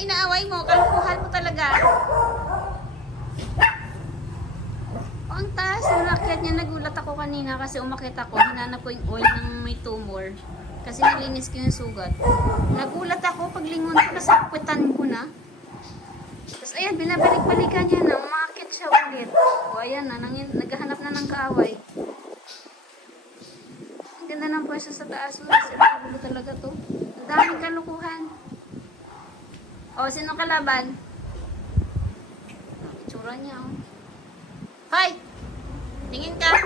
inaaway mo? Kalukuhan mo talaga. O, ang taas. Nalakyat niya. Nagulat ako kanina kasi umakit ako. Hinanap ko yung oil ng may tumor. Kasi nilinis ko yung sugat. Nagulat ako. Paglingon ko, nasakwitan ko na. Tapos ayan, binabalik-balikan niya na. Umakit siya ulit. O ayan na. Naghahanap na ng kaaway. Ang ganda ng pwesto sa taas. Sinabi ko talaga to. Ang daming kalukuhan. O, sino kalaban? Itsura niya, oh. Hoy! Tingin ka!